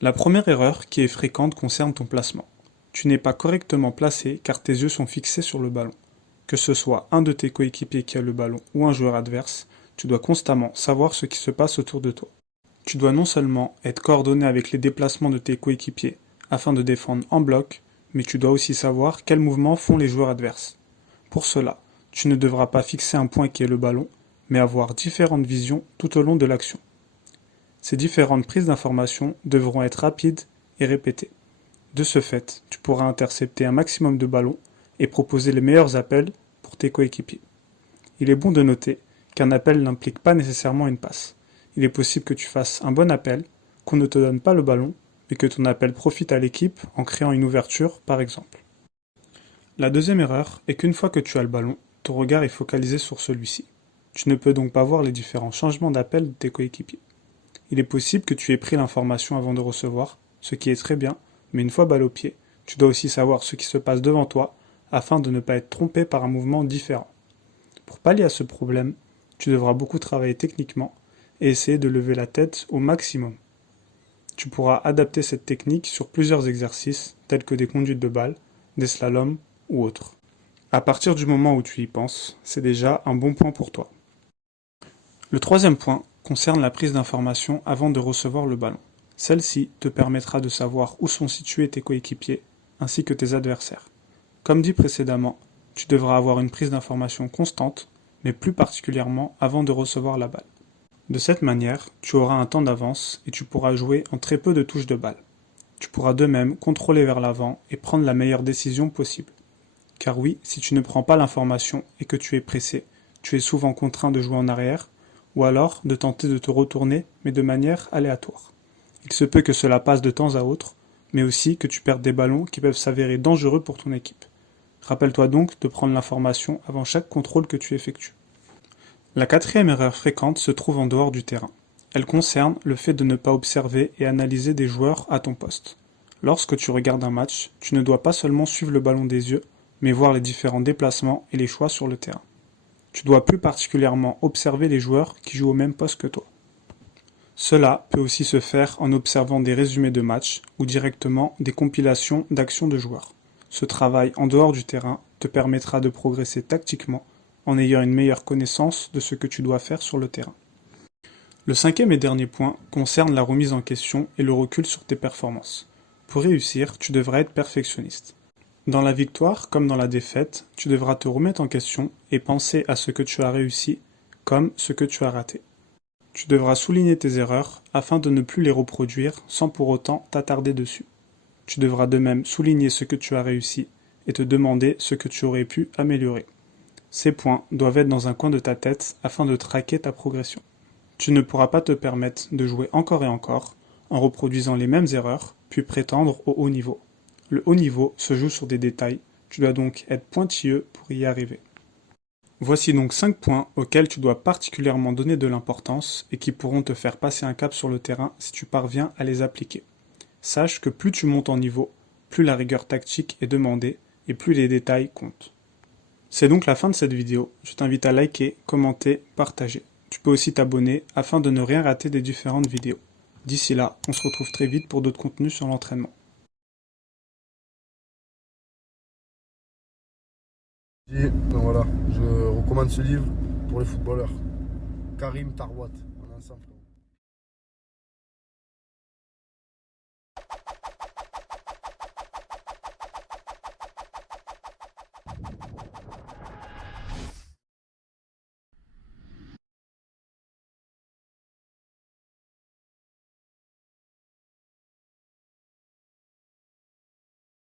La première erreur qui est fréquente concerne ton placement. Tu n'es pas correctement placé car tes yeux sont fixés sur le ballon. Que ce soit un de tes coéquipiers qui a le ballon ou un joueur adverse, tu dois constamment savoir ce qui se passe autour de toi. Tu dois non seulement être coordonné avec les déplacements de tes coéquipiers afin de défendre en bloc, mais tu dois aussi savoir quels mouvements font les joueurs adverses. Pour cela, tu ne devras pas fixer un point qui est le ballon, mais avoir différentes visions tout au long de l'action. Ces différentes prises d'informations devront être rapides et répétées. De ce fait, tu pourras intercepter un maximum de ballons et proposer les meilleurs appels pour tes coéquipiers. Il est bon de noter qu'un appel n'implique pas nécessairement une passe. Il est possible que tu fasses un bon appel, qu'on ne te donne pas le ballon, mais que ton appel profite à l'équipe en créant une ouverture, par exemple. La deuxième erreur est qu'une fois que tu as le ballon, ton regard est focalisé sur celui-ci. Tu ne peux donc pas voir les différents changements d'appel de tes coéquipiers. Il est possible que tu aies pris l'information avant de recevoir, ce qui est très bien, mais une fois balle au pied, tu dois aussi savoir ce qui se passe devant toi afin de ne pas être trompé par un mouvement différent. Pour pallier à ce problème, tu devras beaucoup travailler techniquement et essayer de lever la tête au maximum. Tu pourras adapter cette technique sur plusieurs exercices tels que des conduites de balle, des slaloms ou autres. À partir du moment où tu y penses, c'est déjà un bon point pour toi. Le troisième point concerne la prise d'information avant de recevoir le ballon. Celle-ci te permettra de savoir où sont situés tes coéquipiers ainsi que tes adversaires. Comme dit précédemment, tu devras avoir une prise d'information constante, mais plus particulièrement avant de recevoir la balle. De cette manière, tu auras un temps d'avance et tu pourras jouer en très peu de touches de balle. Tu pourras de même contrôler vers l'avant et prendre la meilleure décision possible. Car oui, si tu ne prends pas l'information et que tu es pressé, tu es souvent contraint de jouer en arrière, ou alors de tenter de te retourner, mais de manière aléatoire. Il se peut que cela passe de temps à autre, mais aussi que tu perdes des ballons qui peuvent s'avérer dangereux pour ton équipe. Rappelle-toi donc de prendre l'information avant chaque contrôle que tu effectues. La quatrième erreur fréquente se trouve en dehors du terrain. Elle concerne le fait de ne pas observer et analyser des joueurs à ton poste. Lorsque tu regardes un match, tu ne dois pas seulement suivre le ballon des yeux, mais voir les différents déplacements et les choix sur le terrain. Tu dois plus particulièrement observer les joueurs qui jouent au même poste que toi. Cela peut aussi se faire en observant des résumés de matchs ou directement des compilations d'actions de joueurs. Ce travail en dehors du terrain te permettra de progresser tactiquement en ayant une meilleure connaissance de ce que tu dois faire sur le terrain. Le cinquième et dernier point concerne la remise en question et le recul sur tes performances. Pour réussir, tu devras être perfectionniste. Dans la victoire comme dans la défaite, tu devras te remettre en question et penser à ce que tu as réussi comme ce que tu as raté. Tu devras souligner tes erreurs afin de ne plus les reproduire sans pour autant t'attarder dessus. Tu devras de même souligner ce que tu as réussi et te demander ce que tu aurais pu améliorer. Ces points doivent être dans un coin de ta tête afin de traquer ta progression. Tu ne pourras pas te permettre de jouer encore et encore en reproduisant les mêmes erreurs puis prétendre au haut niveau. Le haut niveau se joue sur des détails, tu dois donc être pointilleux pour y arriver. Voici donc 5 points auxquels tu dois particulièrement donner de l'importance et qui pourront te faire passer un cap sur le terrain si tu parviens à les appliquer. Sache que plus tu montes en niveau, plus la rigueur tactique est demandée et plus les détails comptent. C'est donc la fin de cette vidéo, je t'invite à liker, commenter, partager. Tu peux aussi t'abonner afin de ne rien rater des différentes vidéos. D'ici là, on se retrouve très vite pour d'autres contenus sur l'entraînement. Donc voilà, je recommande ce livre pour les footballeurs. Karim Tarwat, on est ensemble.